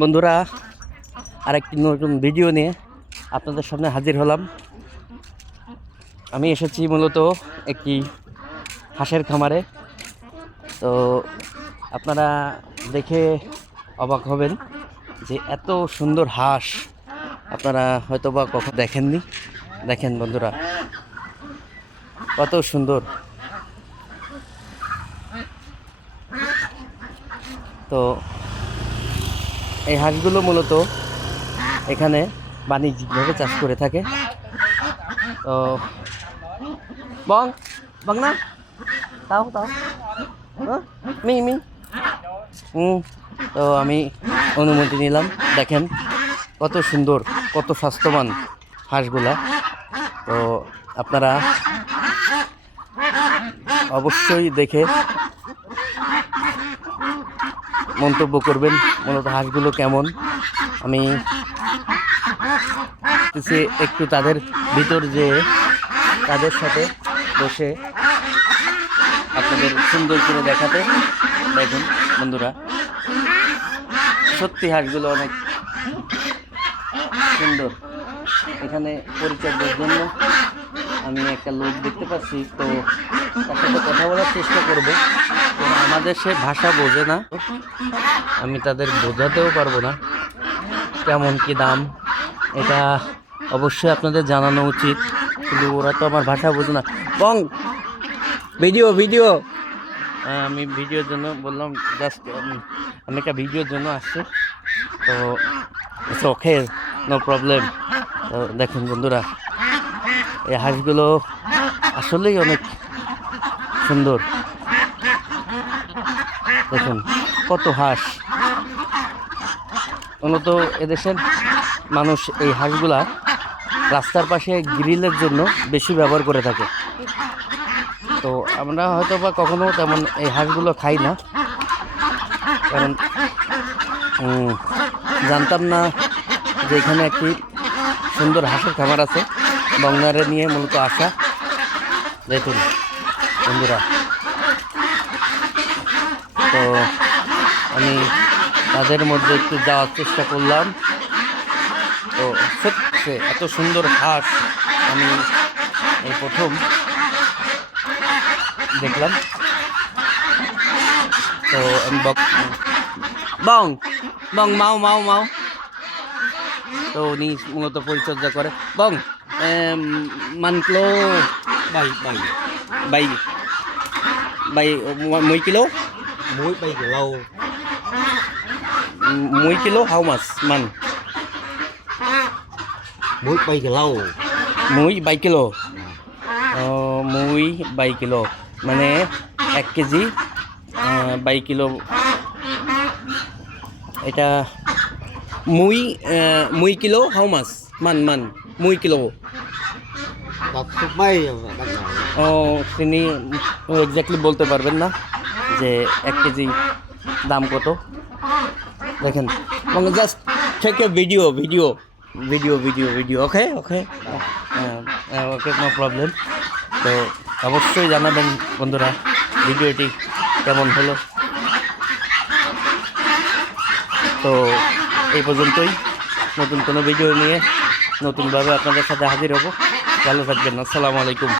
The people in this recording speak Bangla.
বন্ধুরা, আরেকটি নতুন ভিডিও নিয়ে আপনাদের সামনে হাজির হলাম। আমি এসেছি মূলত একটি হাঁসের খামারে। তো আপনারা দেখে অবাক হবেন যে এত সুন্দর হাঁস আপনারা হয়তো বা কখন দেখেননি। দেখেন বন্ধুরা, কত সুন্দর। তো এই হাঁসগুলো মূলত এখানে বাণিজ্যিকভাবে চাষ করে থাকে। তো, বং বং না? তাও তাও। হ্যাঁ? Me me. হুম তো আমি অনুমতি নিলাম। দেখেন কত সুন্দর, কত স্বাস্থ্যবান হাঁসগুলা। তো আপনারা অবশ্যই দেখে মন্তব্য করবেন, মূলত হাঁসগুলো কেমন? আমি একটু তাদের ভিতর যে তাদের সাথে বসে আপনাদের সুন্দর করে দেখাতে। দেখুন, বন্ধুরা, সত্যি হাঁসগুলো অনেক সুন্দর। এখানে পরিচর্যার জন্য আমি একটা লোক দেখতে পাচ্ছি, তো তার সাথে কথা বলার চেষ্টা করব। আমাদের সে ভাষা বোঝে না। আমি তাদের বোঝাতেও পারব না কেমন কি দাম। এটা অবশ্যই আপনাদের জানানো উচিত। কিন্তু ওরা তো আমার ভাষা বোঝে না। বং, ভিডিও ভিডিও। আমি ভিডিওর জন্য বললাম জাস্ট আমি একটা ভিডিওর জন্য আসছি। তো ওকে নো প্রবলেম তো, দেখুন বন্ধুরা, এই হাঁসগুলো আসলেই অনেক সুন্দর। দেখুন, কত হাঁস। মূলত এদেশের মানুষ এই হাঁসগুলা রাস্তার পাশে গ্রিলের জন্য বেশি ব্যবহার করে থাকে। তো আমরা হয়তো বা কখনো তেমন এই হাঁসগুলো খাই না। কারণ জানতাম না যে এখানে একটি সুন্দর হাঁসের খামার আছে। বঙ্গারে নিয়ে মূলত আসা। দেখুন বন্ধুরা। তো আমি তাদের মধ্যে একটু যাওয়ার চেষ্টা করলাম। তো সত্যি এত সুন্দর হাঁস আমি এই প্রথম দেখলাম। তো আমি বং বং, মাও মাও মাও। তো উনি মূলত পরিচর্যা করে। বং মানক্লো, বাই bay বাই বাই মই কিলো muối bay lâu মই কিলো হাউ মাছ মান muối bay lâu মুই বাই কিলো মুই বাই কিলো মানে এক কেজি বাই কিলো এটা মুই মুই কিলো হাউ মাছ মান মান মুই কিলো ও তিনি এক্স্যাক্টলি বলতে পারবেন না যে এক কেজি দাম কত? দেখেন মানে জাস্ট থেকে video video video video video okay okay okay no problem তো অবশ্যই জানাবেন বন্ধুরা ভিডিওটি কেমন হলো? তো এই পর্যন্তই। নতুন কোনো ভিডিও নিয়ে নতুনভাবে আপনাদের সাথে হাজির হব। ভালো থাকবেন। আসসালামু আলাইকুম।